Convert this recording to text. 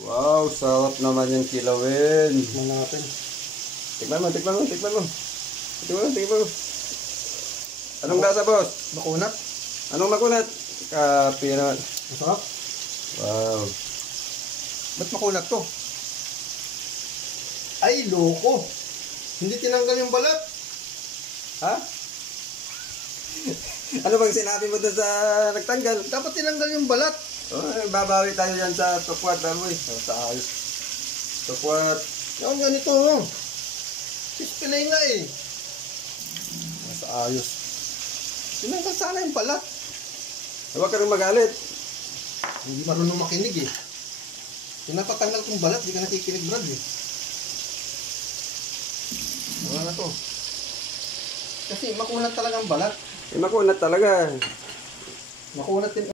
Wow, sarap naman yung kilawin. Tikman natin. Tikman mo. Tikman mo. Anong lasa, boss? Makunat. Anong makunat? Kapi naman. Masarap. Wow. Ba't makunat to? Ay, loko. Hindi tinanggal yung balat. Ha? Ano bang sinabi mo doon sa nagtanggal? Dapat tinanggal yung balat. Oh, babawi tayo yan sa tukwat, baboy. Sa ayos. Tukwat. Yung ganito, oh. Pispilay nga eh. Sa ayos. Tinanggal sana yung balat. Huwag ka rin magalit. Hindi marunong makinig eh. Pinapatanggal kong balat, di ka nakikinig, Brad eh. Wala na to. Kasi makunat talaga ang balat. Makunat talaga. Makunat din.